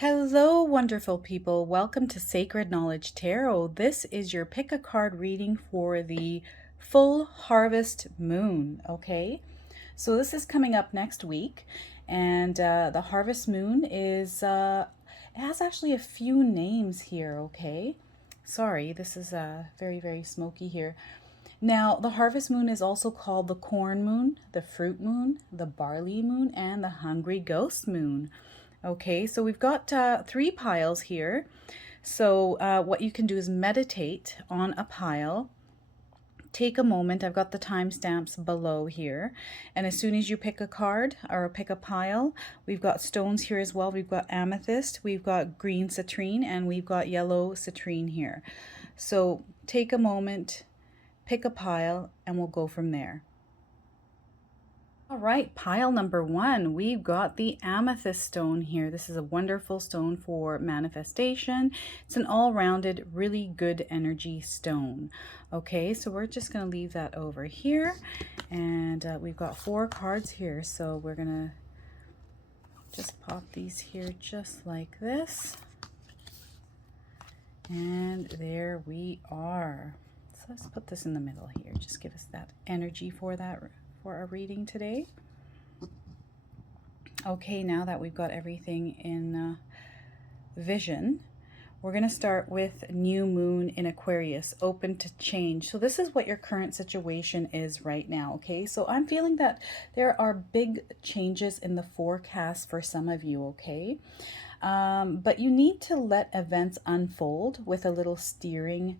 Hello, wonderful people. Welcome to Sacred Knowledge Tarot. This is your pick a card reading for the full harvest moon. Okay, so this is coming up next week, and the harvest moon is, it has actually a few names here. Okay, sorry, this is very, very smoky here. Now, the harvest moon is also called the corn moon, the fruit moon, the barley moon, and the hungry ghost moon. Okay, so we've got three piles here. So what you can do is meditate on a pile. Take a moment. I've got the timestamps below here. And as soon as you pick a card or pick a pile, we've got stones here as well. We've got amethyst, we've got green citrine, and we've got yellow citrine here. So take a moment, pick a pile, and we'll go from there. All right, pile number one, we've got the amethyst stone here. This is a wonderful stone for manifestation. It's an all-rounded, really good energy stone. Okay, so we're just going to leave that over here. And we've got four cards here, so we're going to just pop these here just like this. And there we are. So let's put this in the middle here. Just give us that energy for our reading today. Okay, now that we've got everything in vision, we're going to start with new moon in Aquarius, open to change. So this is what your current situation is right now. Okay, so I'm feeling that there are big changes in the forecast for some of you. Okay, but you need to let events unfold with a little steering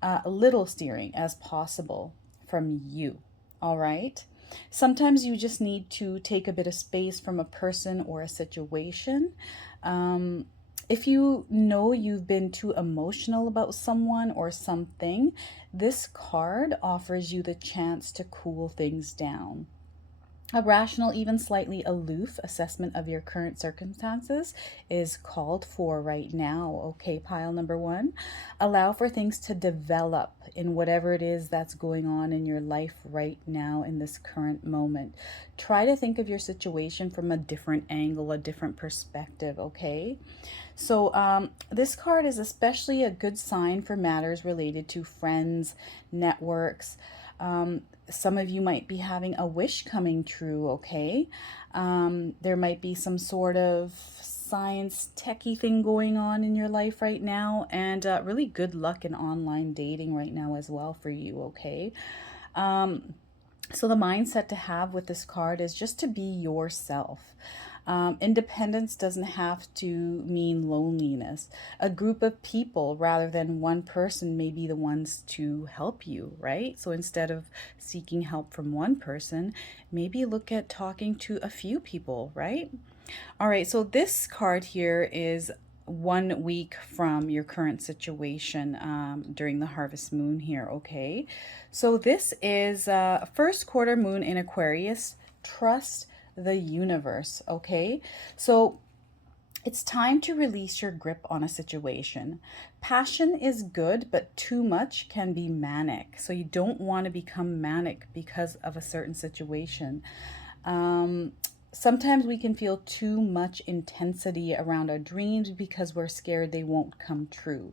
as possible from you. All right. Sometimes you just need to take a bit of space from a person or a situation. If you know you've been too emotional about someone or something, this card offers you the chance to cool things down. A rational, even slightly aloof assessment of your current circumstances is called for right now. Okay, pile number one. Allow for things to develop in whatever it is that's going on in your life right now in this current moment. Try to think of your situation from a different angle, a different perspective, okay? So this card is especially a good sign for matters related to friends, networks. Some of you might be having a wish coming true, okay? There might be some sort of science techie thing going on in your life right now, and really good luck in online dating right now as well for you, okay? So the mindset to have with this card is just to be yourself. Independence doesn't have to mean loneliness. A group of people rather than one person may be the ones to help you, right? So instead of seeking help from one person, maybe look at talking to a few people, right? All right, so this card here is 1 week from your current situation during the harvest moon here, okay? So this is first quarter moon in Aquarius. Trust the universe, okay? So it's time to release your grip on a situation. Passion is good, but too much can be manic. So you don't want to become manic because of a certain situation. Sometimes we can feel too much intensity around our dreams because we're scared they won't come true.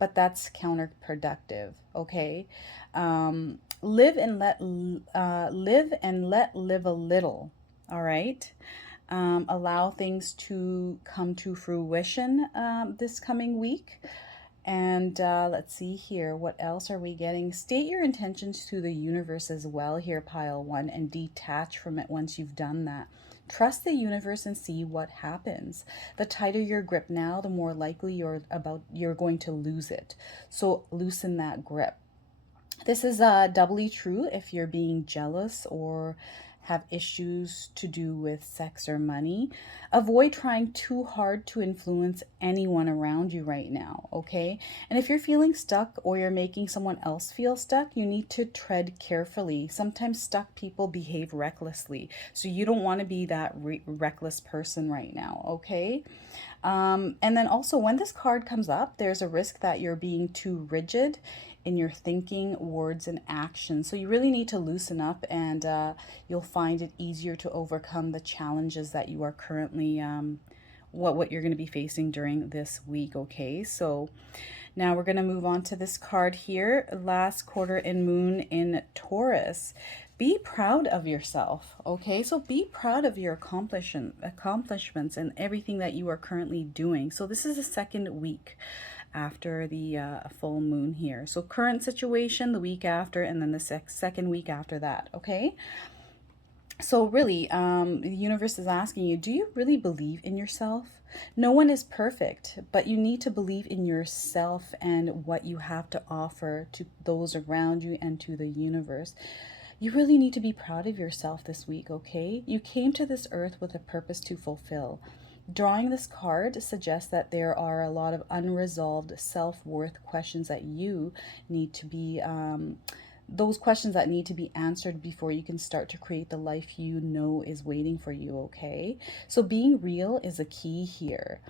But that's counterproductive, okay? Live and let live a little. All right. Allow things to come to fruition this coming week. And let's see here. What else are we getting? State your intentions to the universe as well here, pile one, and detach from it once you've done that. Trust the universe and see what happens. The tighter your grip now, the more likely you're going to lose it. So loosen that grip. This is doubly true if you're being jealous or have issues to do with sex or money. Avoid trying too hard to influence anyone around you right now, okay? And if you're feeling stuck or you're making someone else feel stuck, you need to tread carefully. Sometimes stuck people behave recklessly, so you don't want to be that reckless person right now, okay? And then also when this card comes up, there's a risk that you're being too rigid in your thinking, words, and actions. So you really need to loosen up, and you'll find it easier to overcome the challenges that you are currently what you're going to be facing during this week. Okay, so now we're going to move on to this card here, last quarter in moon in Taurus. Be proud of yourself. Okay, so be proud of your accomplishments and everything that you are currently doing. So this is the second week after the full moon here. So current situation, the week after, and then the second week after that. Okay, so really, the universe is asking you, do you really believe in yourself? No one is perfect, but you need to believe in yourself and what you have to offer to those around you and to the universe. You really need to be proud of yourself this week, okay? You came to this earth with a purpose to fulfill. Drawing this card suggests that there are a lot of unresolved self-worth questions that you need to be those questions that need to be answered before you can start to create the life you know is waiting for you, okay? So being real is a key here.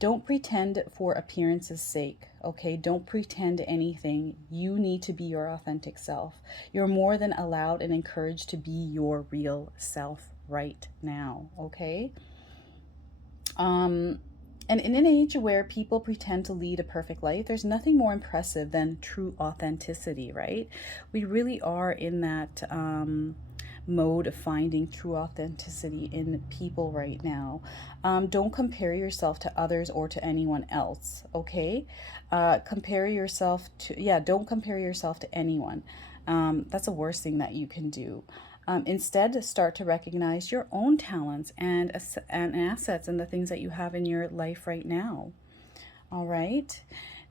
Don't pretend for appearance's sake, okay? Don't pretend anything. You need to be your authentic self. You're more than allowed and encouraged to be your real self right now, okay? And in an age where people pretend to lead a perfect life, there's nothing more impressive than true authenticity, right? We really are in that mode of finding true authenticity in people right now. Don't compare yourself to others or to anyone else, okay? Compare yourself to, yeah, don't compare yourself to anyone. That's the worst thing that you can do. Instead, start to recognize your own talents and assets and the things that you have in your life right now. All right.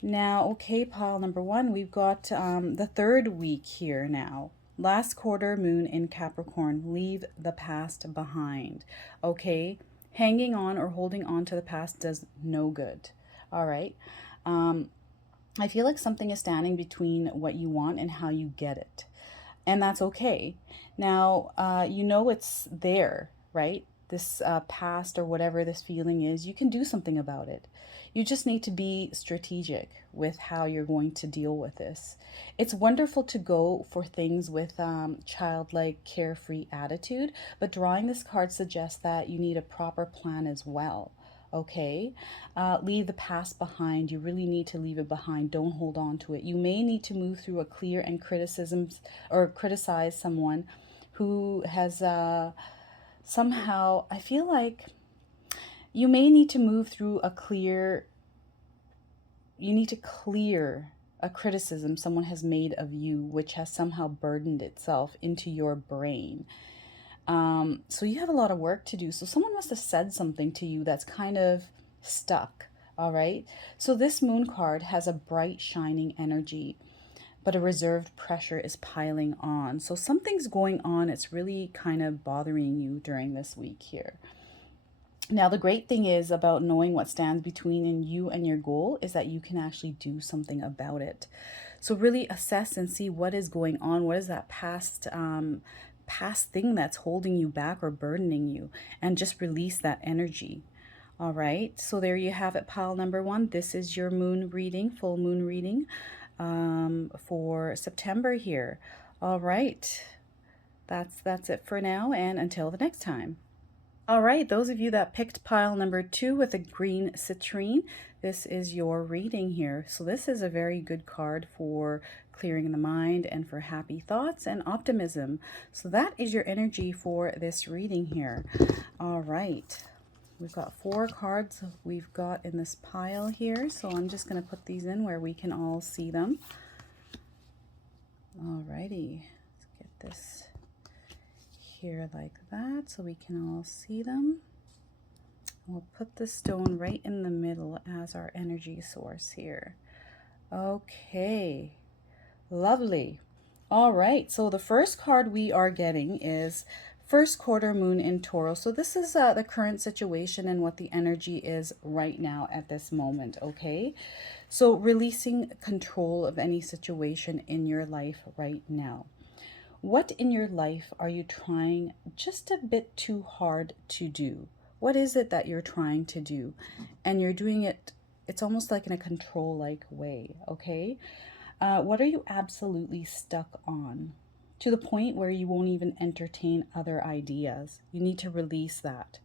Now, okay, pile number one, we've got the third week here now. Last quarter moon in Capricorn. Leave the past behind. Okay. Hanging on or holding on to the past does no good. All right. I feel like something is standing between what you want and how you get it. And that's okay. Now, you know it's there, right? This past or whatever this feeling is, you can do something about it. You just need to be strategic with how you're going to deal with this. It's wonderful to go for things with childlike, carefree attitude, but drawing this card suggests that you need a proper plan as well. Okay, leave the past behind. You really need to leave it behind. Don't hold on to it. You may need to move through a clear and criticisms or criticize someone who has somehow, I feel like you may need to move through a clear, you need to clear a criticism someone has made of you, which has somehow burdened itself into your brain. So you have a lot of work to do. So someone must have said something to you that's kind of stuck. All right. So this moon card has a bright, shining energy, but a reserved pressure is piling on. So something's going on. It's really kind of bothering you during this week here. Now, the great thing is about knowing what stands between you and your goal is that you can actually do something about it. So really assess and see what is going on. What is that past thing that's holding you back or burdening you, and just release that energy. All right, so there you have it, pile number one. This is your moon reading, full moon reading for September here. All right, that's it for now, and until the next time. All right, those of you that picked pile number two with a green citrine, this is your reading here. So this is a very good card for clearing the mind and for happy thoughts and optimism. So that is your energy for this reading here. All right, we've got 4 cards we've got in this pile here. So I'm just going to put these in where we can all see them. All righty, let's get this here like that so we can all see them. We'll put the stone right in the middle as our energy source here. Okay, lovely. All right, so the first card we are getting is first quarter moon in Taurus. So this is the current situation and what the energy is right now at this moment, okay? So releasing control of any situation in your life right now. What in your life are you trying just a bit too hard to do? What is it that you're trying to do? And you're doing it, it's almost like in a control-like way, okay? What are you absolutely stuck on? To the point where you won't even entertain other ideas. You need to release that.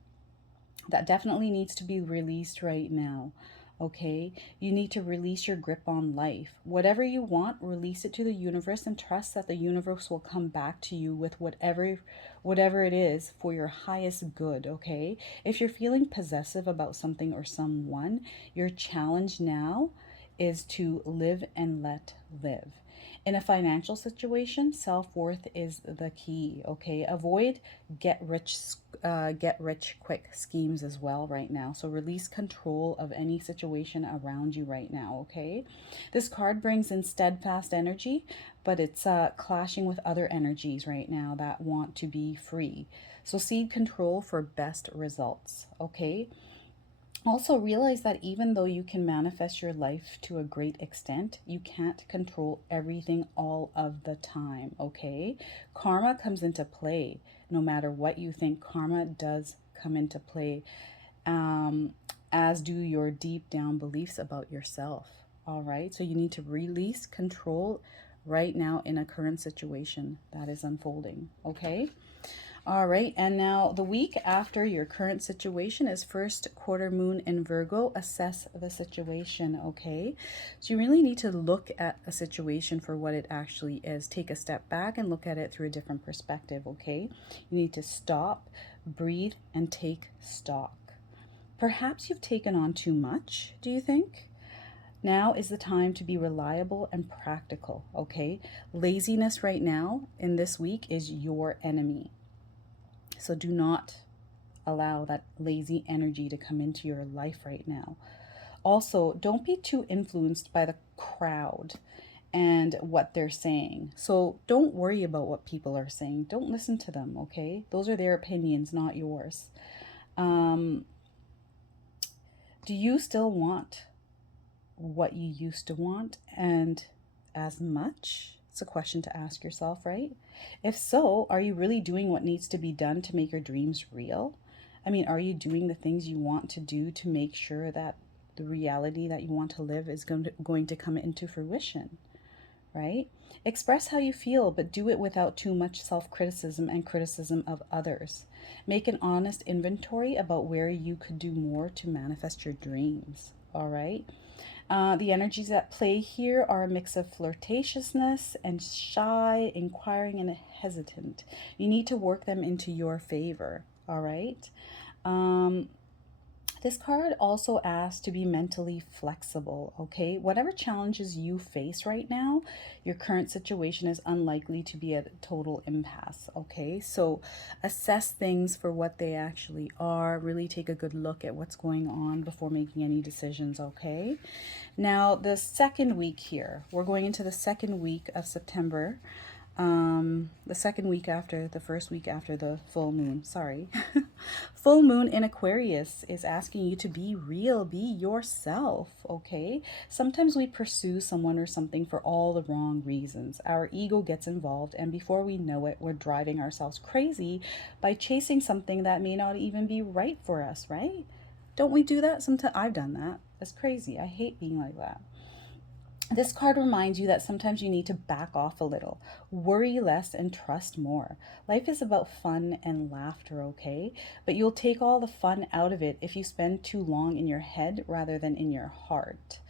That definitely needs to be released right now. Okay, you need to release your grip on life. Whatever you want, release it to the universe and trust that the universe will come back to you with whatever it is for your highest good. Okay, if you're feeling possessive about something or someone, your challenge now is to live and let live. In a financial situation, self-worth is the key. Okay, avoid get rich get rich quick schemes as well right now. So release control of any situation around you right now. Okay, this card brings in steadfast energy, but it's clashing with other energies right now that want to be free. So cede control for best results. Okay, also, realize that even though you can manifest your life to a great extent, you can't control everything all of the time, okay? Karma comes into play. No matter what you think, karma does come into play, um, as do your deep down beliefs about yourself, all right? So you need to release control right now in a current situation that is unfolding, okay? All right, and now the week after your current situation is first quarter moon in Virgo. Assess the situation, okay? So you really need to look at a situation for what it actually is. Take a step back and look at it through a different perspective, okay? You need to stop, breathe, and take stock. Perhaps you've taken on too much, do you think? Now is the time to be reliable and practical, okay? Laziness right now in this week is your enemy. So do not allow that lazy energy to come into your life right now. Also, don't be too influenced by the crowd and what they're saying. So don't worry about what people are saying. Don't listen to them, okay? Those are their opinions, not yours. Do you still want what you used to want and as much? It's a question to ask yourself, right? If so, are you really doing what needs to be done to make your dreams real? I mean, are you doing the things you want to do to make sure that the reality that you want to live is going to come into fruition, right? Express how you feel, but do it without too much self-criticism and criticism of others. Make an honest inventory about where you could do more to manifest your dreams, all right? The energies at play here are a mix of flirtatiousness and shy, inquiring, and hesitant. You need to work them into your favor, all right? Um, this card also asks to be mentally flexible, okay? Whatever challenges you face right now, your current situation is unlikely to be a total impasse, okay? So assess things for what they actually are. Really take a good look at what's going on before making any decisions, okay? Now, the second week here, we're going into the second week of September. The second week after the first week after the full moon, sorry. Full moon in Aquarius is asking you to be real, be yourself, okay? Sometimes we pursue someone or something for all the wrong reasons. Our ego gets involved, and before we know it, we're driving ourselves crazy by chasing something that may not even be right for us, right? Don't we do that? Sometimes I've done that. That's crazy. I hate being like that. This card reminds you that sometimes you need to back off a little, worry less, and trust more. Life is about fun and laughter, okay? But you'll take all the fun out of it if you spend too long in your head rather than in your heart.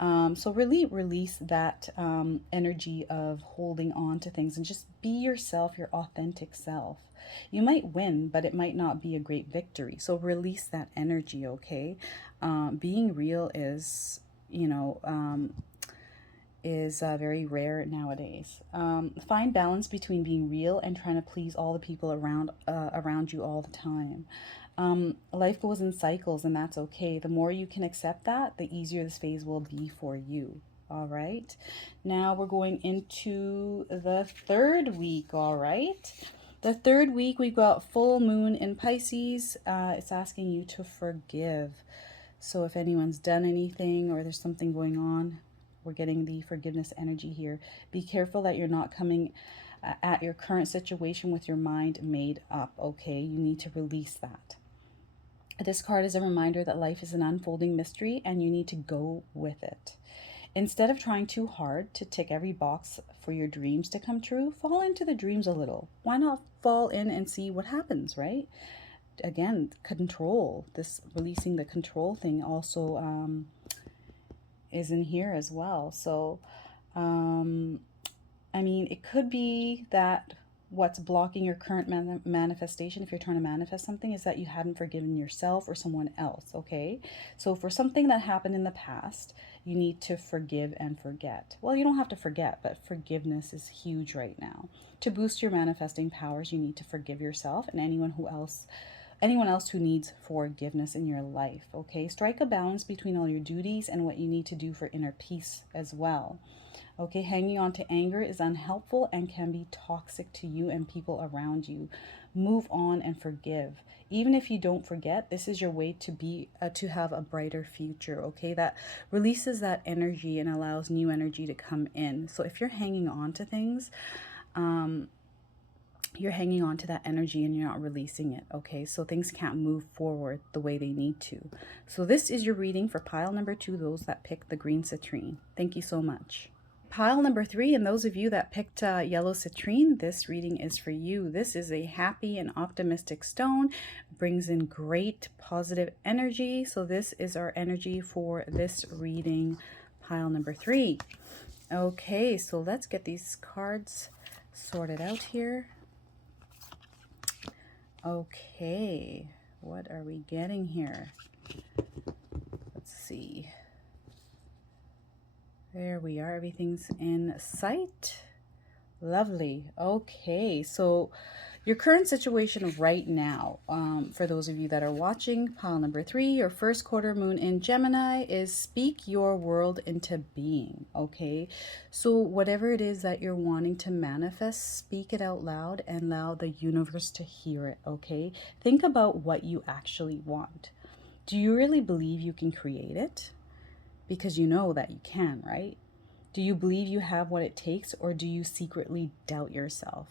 So really release that energy of holding on to things and just be yourself, your authentic self. You might win, but it might not be a great victory. So release that energy, okay? Being real is, very rare nowadays. Find balance between being real and trying to please all the people around you all the time. Life goes in cycles, and that's okay. The more you can accept that, the easier this phase will be for you. All right. Now we're going into the third week. All right. The third week, we've got full moon in Pisces. It's asking you to forgive. So if anyone's done anything or there's something going on, we're getting the forgiveness energy here. Be careful that you're not coming at your current situation with your mind made up, okay? You need to release that. This card is a reminder that life is an unfolding mystery and you need to go with it. Instead of trying too hard to tick every box for your dreams to come true, fall into the dreams a little. Why not fall in and see what happens, right? again, control. This releasing the control thing also is in here as well. So, I mean, it could be that what's blocking your current manifestation, if you're trying to manifest something, is that you hadn't forgiven yourself or someone else, okay? So for something that happened in the past, you need to forgive and forget. Well, you don't have to forget, but forgiveness is huge right now. To boost your manifesting powers, you need to forgive yourself and anyone else who needs forgiveness in your life, okay? Strike a balance between all your duties and what you need to do for inner peace as well. Okay, hanging on to anger is unhelpful and can be toxic to you and people around you. Move on and forgive. Even if you don't forget, this is your way to have a brighter future, okay? That releases that energy and allows new energy to come in. So if you're hanging on to things, you're hanging on to that energy and you're not releasing it, okay? So things can't move forward the way they need to. So this is your reading for pile number 2, those that picked the green citrine. Thank you so much. Pile number 3, and those of you that picked yellow citrine, this reading is for you. This is a happy and optimistic stone, brings in great positive energy. So this is our energy for this reading, pile number 3. Okay, so let's get these cards sorted out here. Okay, what are we getting here? Let's see. There we are. Everything's in sight. Lovely. Okay, so your current situation right now, for those of you that are watching, pile number 3, your first quarter moon in Gemini is speak your world into being, okay? So whatever it is that you're wanting to manifest, speak it out loud and allow the universe to hear it, okay? Think about what you actually want. Do you really believe you can create it? Because you know that you can, right? Do you believe you have what it takes, or do you secretly doubt yourself?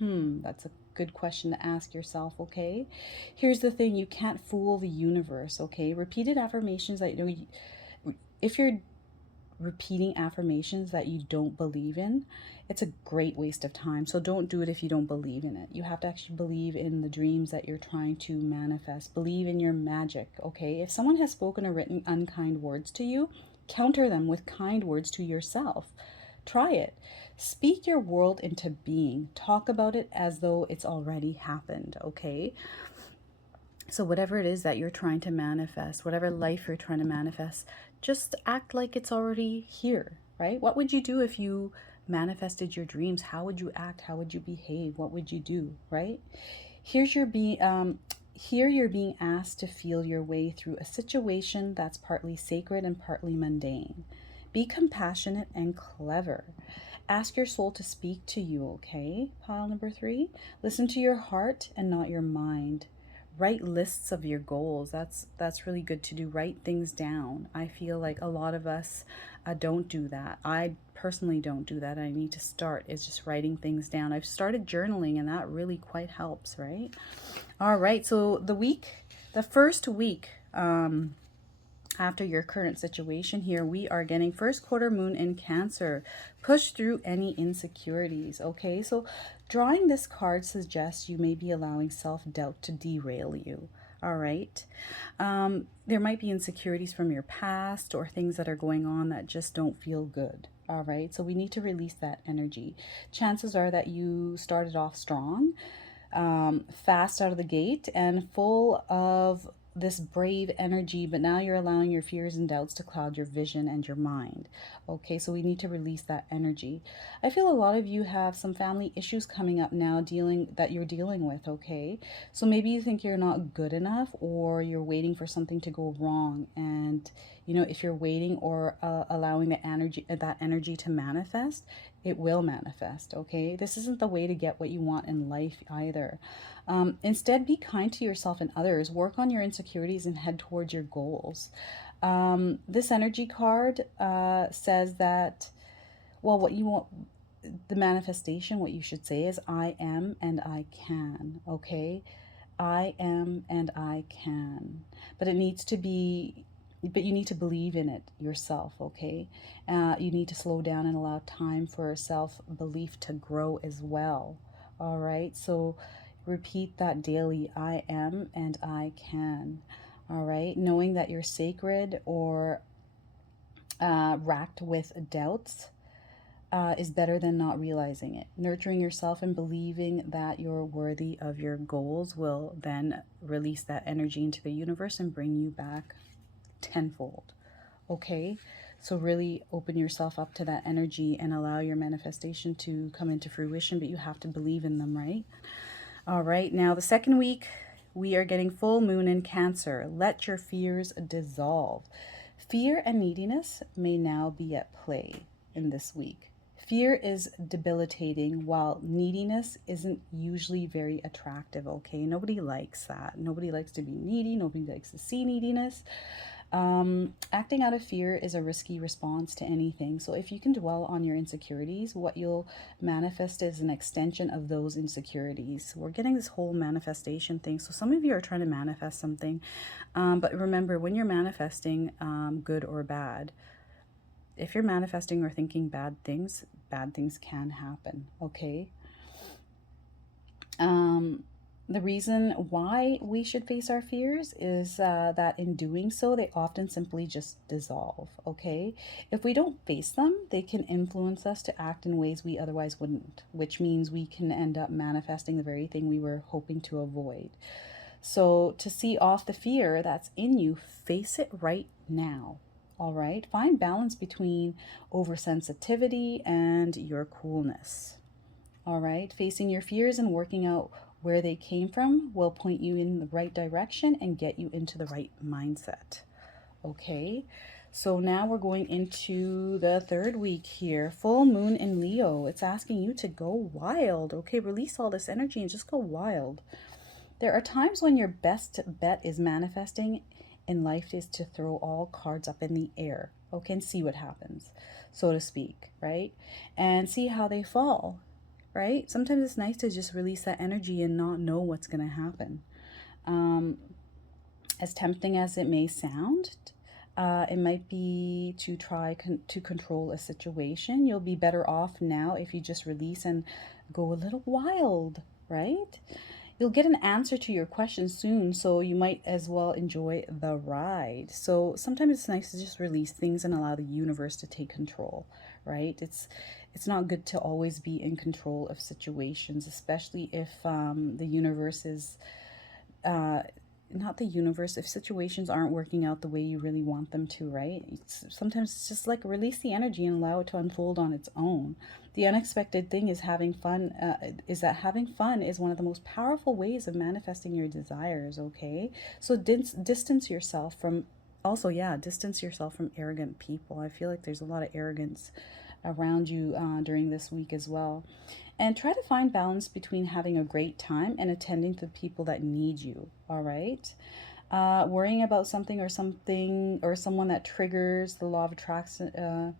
That's a good question to ask yourself, okay? Here's the thing, you can't fool the universe, okay? Repeated affirmations that if you're repeating affirmations that you don't believe in, it's a great waste of time. So don't do it if you don't believe in it. You have to actually believe in the dreams that you're trying to manifest. Believe in your magic, okay? If someone has spoken or written unkind words to you, counter them with kind words to yourself. Try it. Speak your world into being. Talk about it as though it's already happened, okay? So whatever it is that you're trying to manifest, whatever life you're trying to manifest, just act like it's already here, right? What would you do if you manifested your dreams? How would you act? How would you behave? What would you do, right? Here you're being asked to feel your way through a situation that's partly sacred and partly mundane. Be compassionate and clever. Ask your soul to speak to you, okay? Pile number 3. Listen to your heart and not your mind. Write lists of your goals. That's really good to do. Write things down. I feel like a lot of us don't do that. I personally don't do that. I need to start is just writing things down. I've started journaling and that really quite helps, right? All right, so the first week after your current situation here, we are getting first quarter moon in Cancer. Push through any insecurities, okay? So drawing this card suggests you may be allowing self-doubt to derail you, all right? There might be insecurities from your past or things that are going on that just don't feel good, all right? So we need to release that energy. Chances are that you started off strong, fast out of the gate and full of this brave energy, but now you're allowing your fears and doubts to cloud your vision and your mind. Okay, so we need to release that energy. I feel a lot of you have some family issues coming up now that you're dealing with, okay? So maybe you think you're not good enough or you're waiting for something to go wrong, and you know, if you're waiting or allowing that energy to manifest, it will manifest, okay? This isn't the way to get what you want in life either. Instead, be kind to yourself and others. Work on your insecurities and head towards your goals. This energy card says that, well, what you want, the manifestation, what you should say is, I am and I can, okay? I am and I can. But you need to believe in it yourself, okay? You need to slow down and allow time for self-belief to grow as well, all right? So Repeat that daily. I am and I can. All right. Knowing that you're sacred or racked with doubts is better than not realizing it. Nurturing yourself and believing that you're worthy of your goals will then release that energy into the universe and bring you back tenfold. Okay? So really open yourself up to that energy and allow your manifestation to come into fruition, but you have to believe in them, right? All right, now the second week, we are getting full moon in Cancer. Let your fears dissolve. Fear and neediness may now be at play in this week. Fear is debilitating, while neediness isn't usually very attractive, okay? Nobody likes that. Nobody likes to be needy. Nobody likes to see neediness. Acting out of fear is a risky response to anything. So if you can dwell on your insecurities, what you'll manifest is an extension of those insecurities. We're getting this whole manifestation thing. So some of you are trying to manifest something. But remember, when you're manifesting good or bad, if you're manifesting or thinking bad things can happen, okay? The reason why we should face our fears is that in doing so, they often simply just dissolve, okay? If we don't face them, they can influence us to act in ways we otherwise wouldn't, which means we can end up manifesting the very thing we were hoping to avoid. So to see off the fear that's in you, face it right now, all right? Find balance between oversensitivity and your coolness, all right? Facing your fears and working out where they came from will point you in the right direction and get you into the right mindset. Okay, so now we're going into the third week here. Full moon in Leo. It's asking you to go wild. Okay, release all this energy and just go wild. There are times when your best bet is manifesting in life is to throw all cards up in the air. Okay, and see what happens, so to speak, right? And see how they fall. Right? Sometimes it's nice to just release that energy and not know what's going to happen. As tempting as it may sound, it might be to try to control a situation. You'll be better off now if you just release and go a little wild, right? You'll get an answer to your question soon, so you might as well enjoy the ride. So sometimes it's nice to just release things and allow the universe to take control, right? It's not good to always be in control of situations, especially if the universe is not the universe, if situations aren't working out the way you really want them to, right? Sometimes it's just like release the energy and allow it to unfold on its own. The unexpected thing is having fun, is that having fun is one of the most powerful ways of manifesting your desires, okay? So distance yourself from, also, yeah, distance yourself from arrogant people. I feel like there's a lot of arrogance around you during this week as well. And try to find balance between having a great time and attending to the people that need you, all right? Worrying about something or someone that triggers the law of attraction,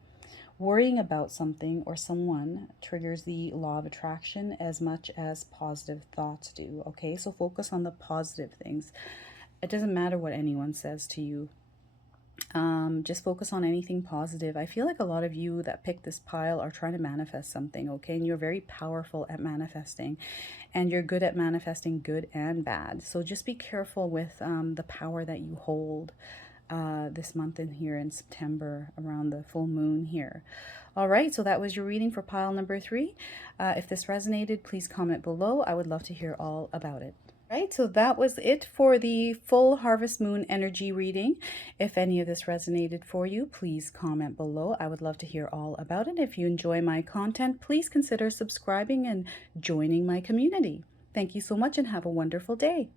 worrying about something or someone triggers the law of attraction as much as positive thoughts do, okay? So focus on the positive things. It doesn't matter what anyone says to you. Just focus on anything positive. I feel like a lot of you that pick this pile are trying to manifest something, okay? And you're very powerful at manifesting, and you're good at manifesting good and bad. So just be careful with the power that you hold this month in here in September around the full moon here. All right, so that was your reading for pile number 3. If this resonated, please comment below. I would love to hear all about it. Right, so that was it for the full harvest moon energy reading. If any of this resonated for you, please comment below. I would love to hear all about it. If you enjoy my content, please consider subscribing and joining my community. Thank you so much and have a wonderful day.